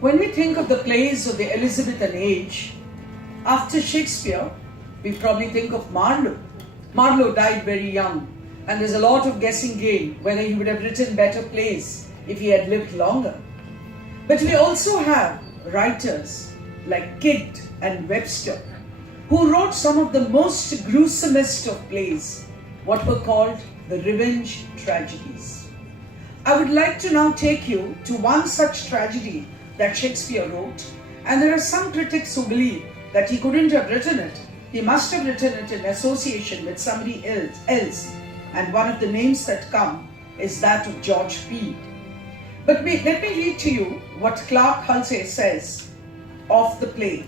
When we think of the plays of the Elizabethan age, after Shakespeare, we probably think of Marlowe. Marlowe died very young, and there's a lot of guessing game whether he would have written better plays if he had lived longer. But we also have writers like Kidd and Webster, who wrote some of the most gruesomest of plays, what were called the revenge tragedies. I would like to now take you to one such tragedy that Shakespeare wrote, and there are some critics who believe that he couldn't have written it. He must have written it in association with somebody else, and one of the names that come is that of George Peele. But let me read to you what Clark Halsey says of the play,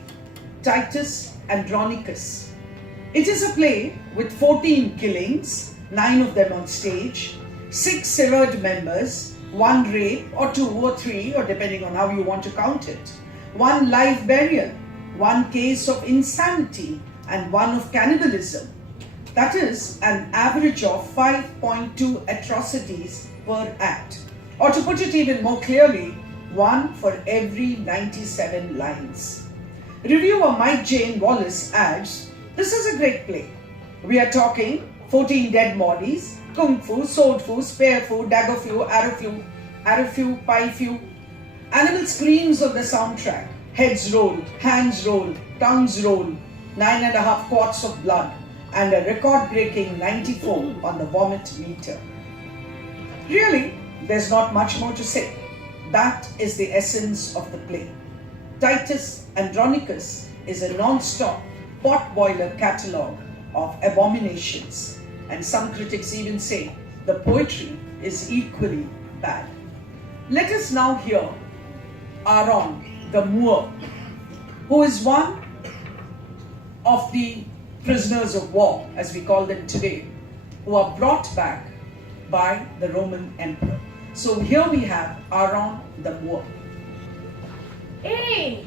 Titus Andronicus. It is a play with 14 killings, 9 of them on stage, 6 severed members, 1 rape, or 2 or 3, or depending on how you want to count it, 1 live burial, 1 case of insanity, and 1 of cannibalism. That is an average of 5.2 atrocities per act. Or to put it even more clearly, 1 for every 97 lines. Reviewer Mike Jane Wallace adds, "This is a great play. We are talking 14 dead bodies, kung fu, sword fu, spear fu, dagger fu, arrow fu, pie fu. Animal screams of the soundtrack, heads roll, hands roll, tongues roll, 9.5 quarts of blood, and a record-breaking 94 on the vomit meter." Really, there's not much more to say. That is the essence of the play. Titus Andronicus is a non-stop pot-boiler catalogue of abominations, and some critics even say the poetry is equally bad. Let us now hear Aaron the Moor, who is one of the prisoners of war, as we call them today, who are brought back by the Roman emperor. So here we have Aaron the Moor. Hey,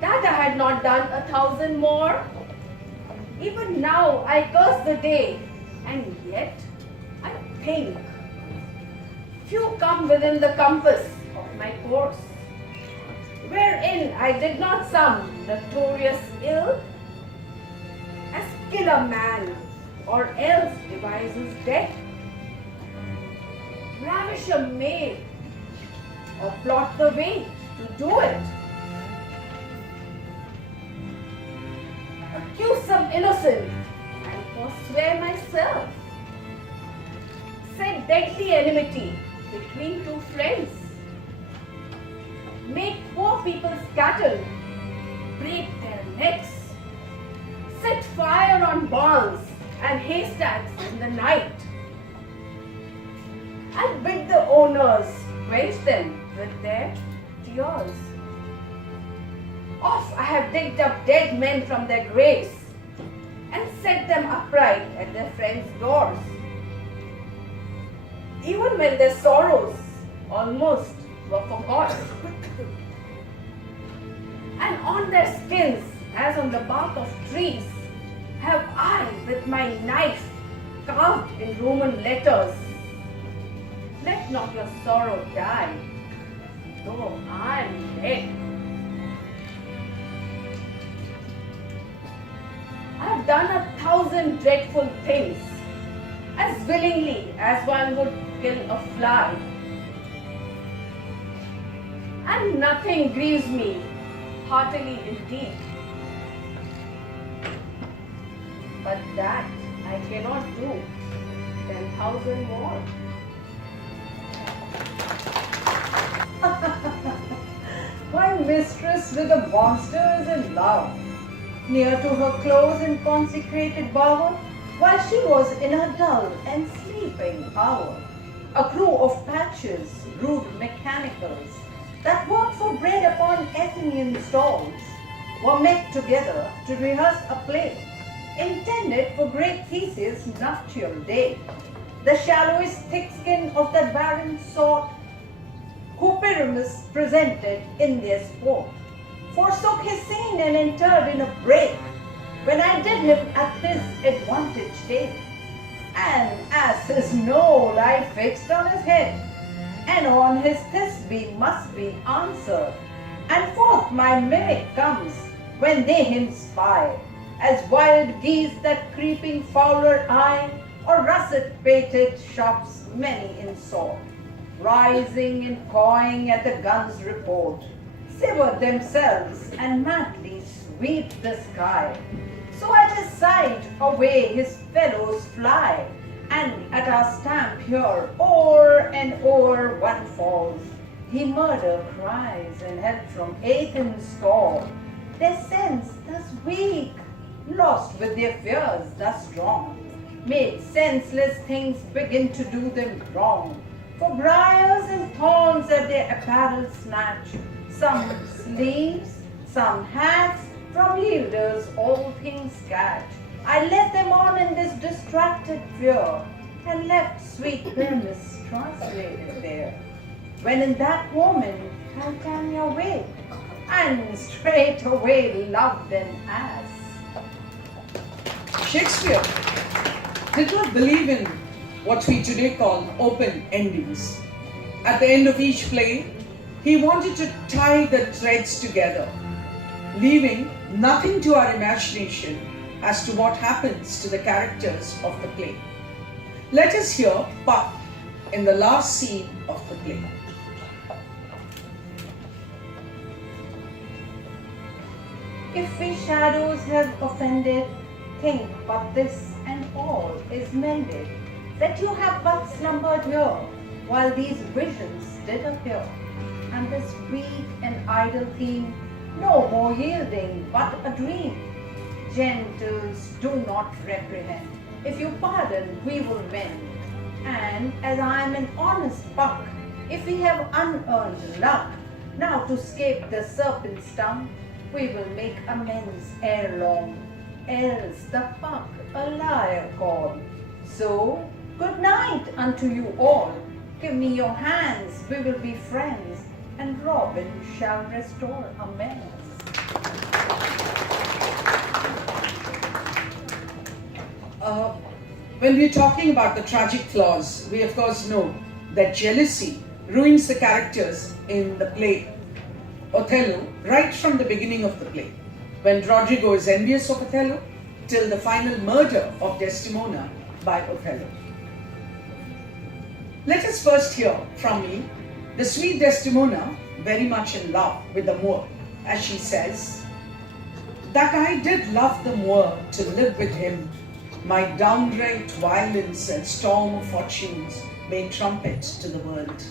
that I had not done 1,000 more. Even now I curse the day, and yet I think few come within the compass of my course, wherein I did not some notorious ill, as kill a man or else devises death, ravish a maid, or plot the way to do it, accuse some innocent and forswear myself, set deadly enmity between 2 friends, make poor people's cattle, break their necks, set fire on barns and haystacks in the night, and bid the owners quench them with their tears. Oft I have digged up dead men from their graves and set them upright at their friends' doors, even when their sorrows almost were forgotten. And on their skins, as on the bark of trees, have I with my knife carved in Roman letters, "Let not your sorrow die, though I am dead." I have done 1,000 dreadful things, as willingly as one would kill a fly, and nothing grieves me heartily indeed, but that I cannot do 10,000 more. My mistress with a monster is in love, near to her close and consecrated bower, while she was in her dull and sleeping hour. A crew of patches, rude mechanicals, that worked for bread upon Athenian stalls, were met together to rehearse a play, intended for great Theseus' nuptial day. The shallowest thick skin of that barren sort, who Pyramus presented in their sport, forsook his scene and entered in a brake, when I did him at his advantage take. And as his no light fixed on his head, and on his Thisbe must be answered. And forth my mimic comes, when they him spy, as wild geese that creeping fowler eye, or russet-pated shops many in sort, rising and cawing at the gun's report, sever themselves and madly sweep the sky. So at his sight away his fellows fly, and at our stamp here o'er and o'er one falls. He murder cries and help from Athens call. Their sense thus weak, lost with their fears thus strong, made senseless things begin to do them wrong. For briars and thorns at their apparel snatch, some sleeves, some hats, from yielders all things catch. I led them on in this distracted fear, and left sweet Hermes translated there. When in that moment Titania waked, and straightway loved an ass. Shakespeare did not believe in what we today call open endings. At the end of each play, he wanted to tie the threads together, leaving nothing to our imagination as to what happens to the characters of the play. Let us hear Puck in the last scene of the play. If we shadows have offended, think but this and all is mended, that you have but slumbered here, while these visions did appear, and this weak and idle theme, no more yielding but a dream. Gentles, do not reprehend, if you pardon we will mend, and as I am an honest buck, if we have unearned luck, now to scape the serpent's tongue, we will make amends ere long, else the buck a liar call. So, good night unto you all. Give me your hands, we will be friends, and Robin shall restore amends. When we're talking about the tragic clause, we of course know that jealousy ruins the characters in the play Othello right from the beginning of the play, when Rodrigo is envious of Othello, till the final murder of Desdemona by Othello. Let us first hear from me the sweet Desdemona, very much in love with the Moor, as she says, "That I did love the Moor to live with him, my downright violence and storm of fortunes may trumpet to the world.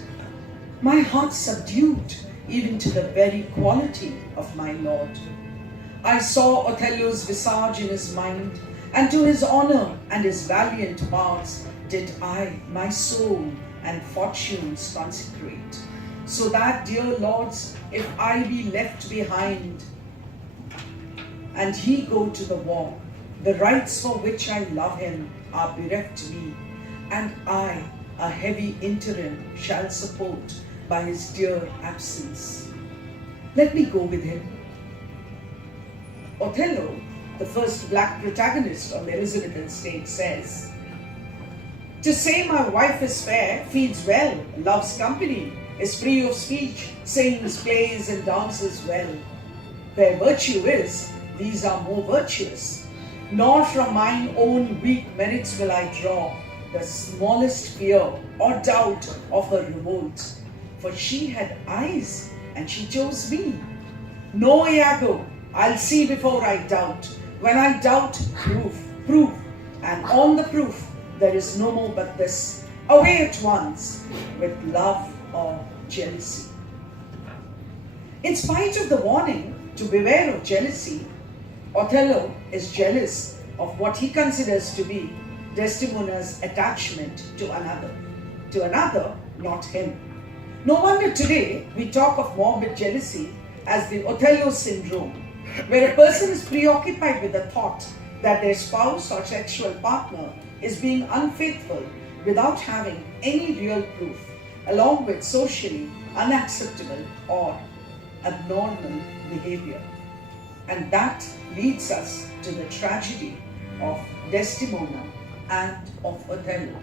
My heart subdued even to the very quality of my lord. I saw Othello's visage in his mind, and to his honor and his valiant parts did I my soul and fortunes consecrate. So that, dear lords, if I be left behind, and he go to the war, the rights for which I love him are bereft me, and I a heavy interim shall support by his dear absence. Let me go with him." Othello, the first black protagonist on the Elizabethan stage, says, "To say my wife is fair, feeds well, loves company, is free of speech, sings, plays, and dances well. Where virtue is, these are more virtuous. Nor from mine own weak merits will I draw the smallest fear or doubt of her revolt. For she had eyes, and she chose me. No, Iago, I'll see before I doubt. When I doubt, proof, and on the proof there is no more but this. Away at once with love or jealousy." In spite of the warning to beware of jealousy, Othello is jealous of what he considers to be Desdemona's attachment to another, not him. No wonder today we talk of morbid jealousy as the Othello syndrome, where a person is preoccupied with the thought that their spouse or sexual partner is being unfaithful without having any real proof, along with socially unacceptable or abnormal behavior. And that leads us to the tragedy of Desdemona and of Othello.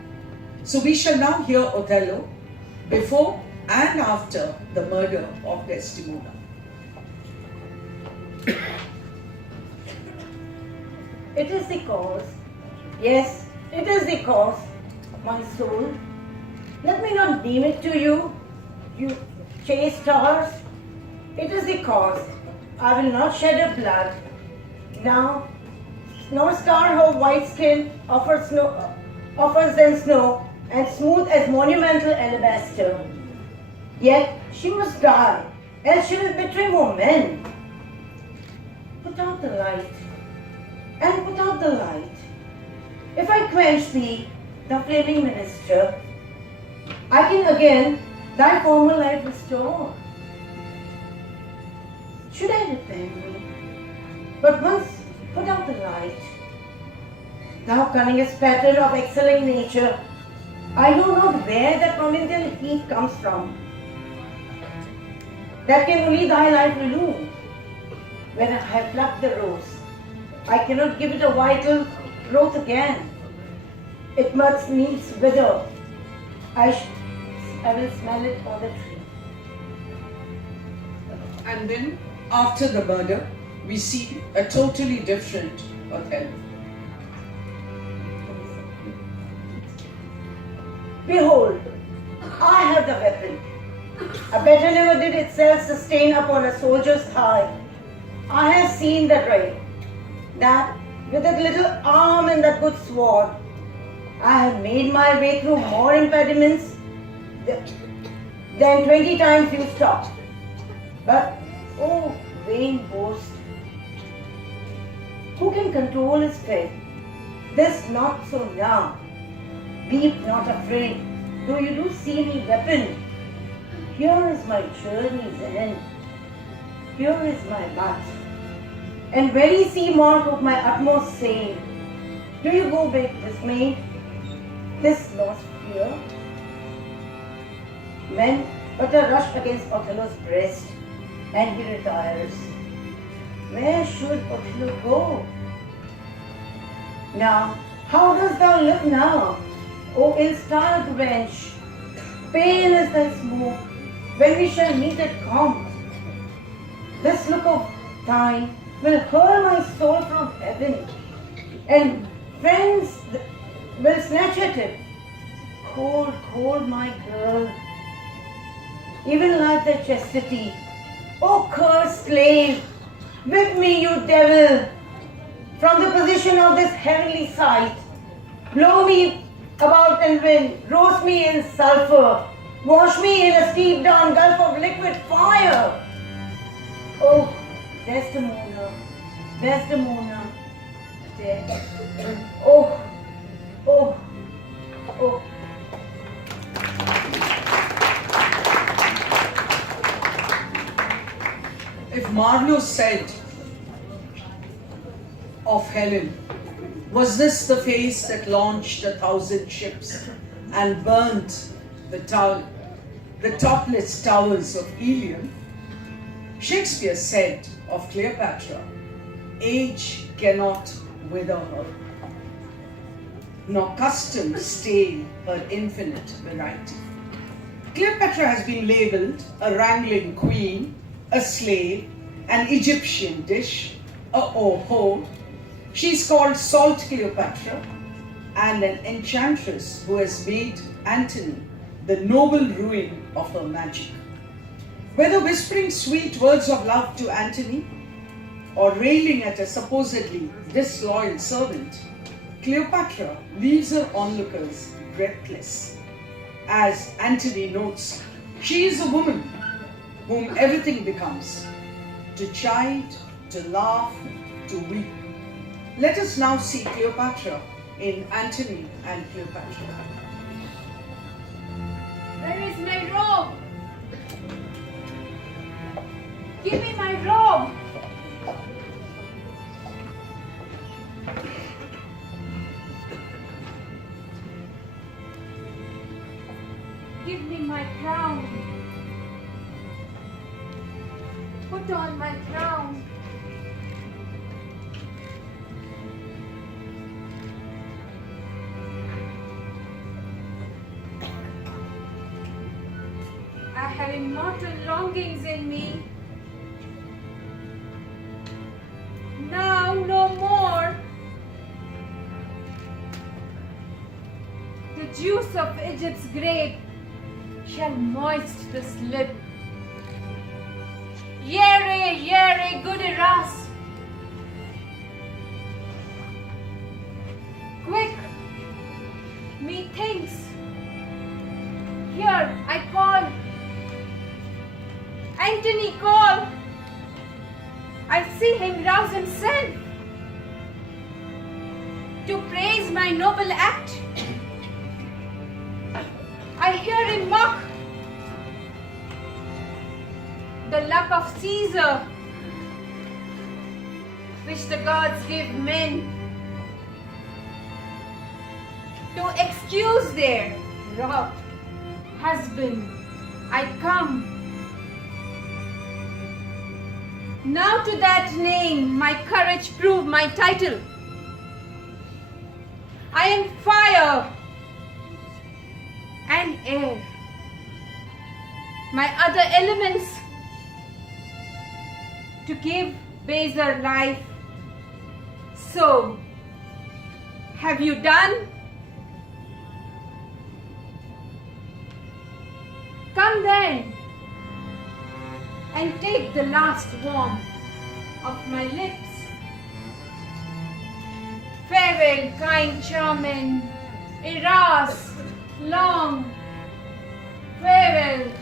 So we shall now hear Othello before and after the murder of Desdemona. It is the cause. Yes, it is the cause, my soul. Let me not name it to you, you chaste stars. It is the cause. I will not shed her blood. Now, nor scar her white skin offers than snow, and smooth as monumental alabaster. Yet she must die, else she will betray more men. Put out the light, and put out the light. If I quench thee, the flaming minister, I can again thy former life restore. Should I repent me? But once put out the light. Thou cunningest pattern of excelling nature, I know not where that provincial heat comes from. That can only thy life renew. When I have plucked the rose, I cannot give it a vital growth again. It must needs wither. I will smell it on the tree. And then, after the murder, we see a totally different Othello. Behold, I have the weapon. A better never did itself sustain upon a soldier's thigh. I have seen that right, that with that little arm and that good sword, I have made my way through more impediments than 20 times you stopped. But, oh, vain boast! Who can control his faith? This not so now. Be not afraid, though you do see me weapon. Here is my journey's end. Here is my butt. And very sea mark of my utmost sail. Do you go back dismayed? This lost fear? When but a rush against Othello's breast, and he retires. Where should Othello go? Now, how dost thou look now, O ill-starred wench? Pale is thy smoke, when we shall meet at Compt. This look of thine will hurl my soul from heaven, and friends will snatch at it. Cold, cold, my girl, even like thy chastity. O cursed slave, whip me, you devil, from the position of this heavenly sight. Blow me about in wind, roast me in sulphur, wash me in a steep down gulf of liquid fire. Oh, Desdemona, Desdemona, dead. Oh, oh, oh. If Marlowe said of Helen, was this the face that launched 1,000 ships and burnt the topless towers of Ilion? Shakespeare said of Cleopatra, age cannot wither her, nor custom stale her infinite variety. Cleopatra has been labeled a wrangling queen, a slave, an Egyptian dish, a oho. She's called Salt Cleopatra, and an enchantress who has made Antony the noble ruin of her magic. Whether whispering sweet words of love to Antony or railing at a supposedly disloyal servant, Cleopatra leaves her onlookers breathless. As Antony notes, she is a woman whom everything becomes, to chide, to laugh, to weep. Let us now see Cleopatra in Antony and Cleopatra. Where is my robe? Give me my robe. Give me my crown. Put on my crown. immortal longings in me. Now no more. The juice of Egypt's grape shall moist this lip. Yere, good Eras. Quick, methinks. Here I call. Antony, call. I see him rouse himself to praise my noble act. I hear him mock the luck of Caesar, which the gods give men to excuse their wrath. Husband, I come. Now to that name my courage prove my title. I am fire and air. My other elements to give baser life. So, have you done? Come then and take the last warmth of my lips. Farewell, kind Charmin, Eras, long farewell.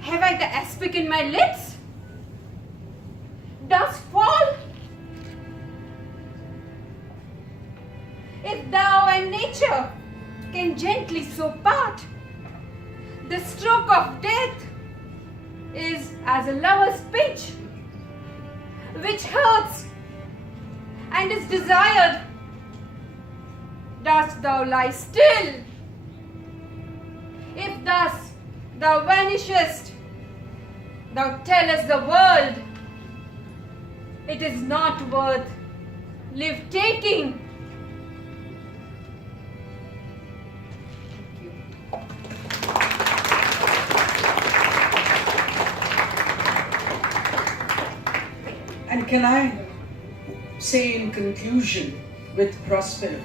Have I the aspic in my lips? Does fall? If thou and nature can gently so part, the stroke of death is as a lover's pinch, which hurts and is desired. Dost thou lie still? If thus thou vanishest, thou tellest the world it is not worth live taking. And can I say in conclusion with Prospero,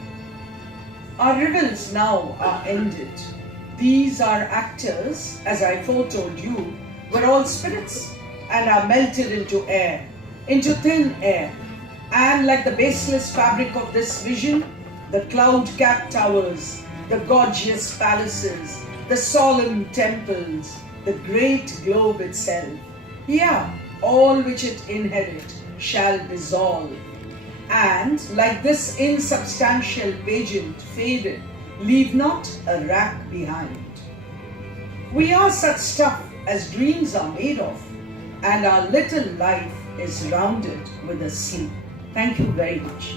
our rivals now are ended. These are actors, as I foretold you, were all spirits and are melted into air, into thin air. And like the baseless fabric of this vision, the cloud-capped towers, the gorgeous palaces, the solemn temples, the great globe itself, yeah, all which it inherit shall dissolve. And like this insubstantial pageant faded, leave not a rack behind. We are such stuff as dreams are made of, and our little life is rounded with a sleep. Thank you very much.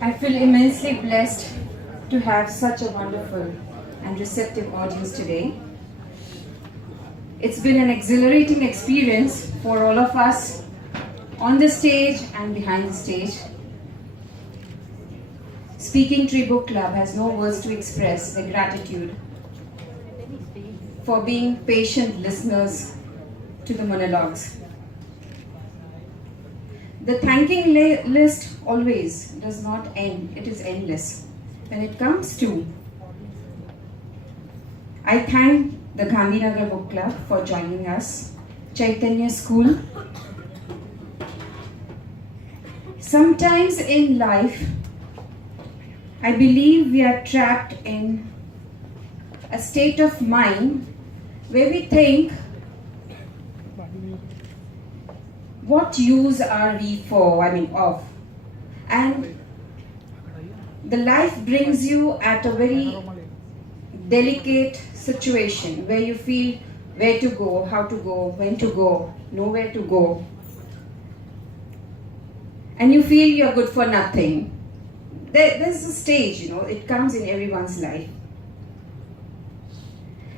I feel immensely blessed to have such a wonderful and receptive audience today. It's been an exhilarating experience for all of us on the stage and behind the stage. Speaking Tree Book Club has no words to express their gratitude for being patient listeners to the monologues. The thanking list always does not end, it is endless. When it comes to, I thank the Gandhinagar Book Club for joining us, Chaitanya School. Sometimes in life, I believe we are trapped in a state of mind where we think, what use are we of? And the life brings you at a very delicate situation where you feel where to go, how to go, when to go, nowhere to go. And you feel you're good for nothing. There's a stage, it comes in everyone's life.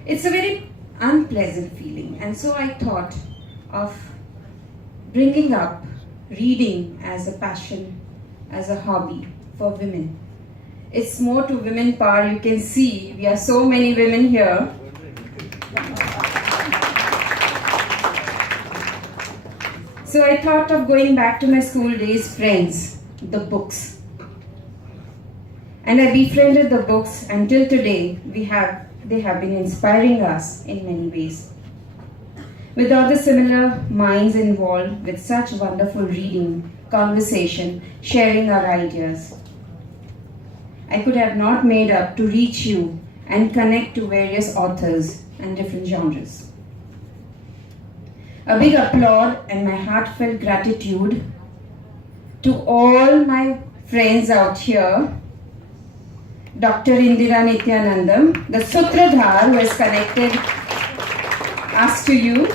It's a very unpleasant feeling. And so I thought of bringing up reading as a passion, as a hobby for women. It's more to women power. You can see we are so many women here. So I thought of going back to my school days friends, the books. And I befriended the books until today they have been inspiring us in many ways. With all the similar minds involved with such wonderful reading, conversation, sharing our ideas. I could have not made up to reach you and connect to various authors and different genres. A big applaud and my heartfelt gratitude to all my friends out here. Dr. Indira Nityanandam, the Sutradhar who has connected us to you.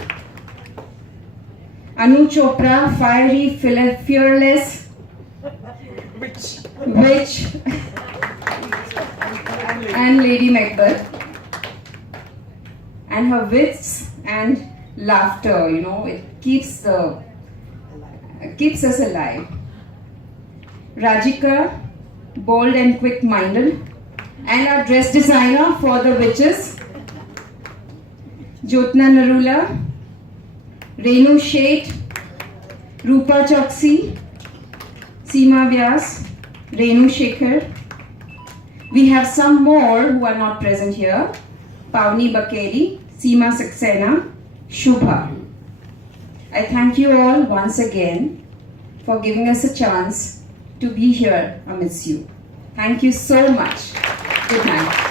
Anu Chopra, fiery, fearless, witch, and Lady Macbeth. And her wits and laughter, it keeps us alive. Rajika, bold and quick-minded, and our dress designer for the witches, Jyotna Narula, Renu Sheth, Rupa Choksi, Seema Vyas, Renu Shekhar. We have some more who are not present here. Pavni Bakeri, Seema Saxena, Shubha. I thank you all once again for giving us a chance to be here amidst you. Thank you so much. Good night.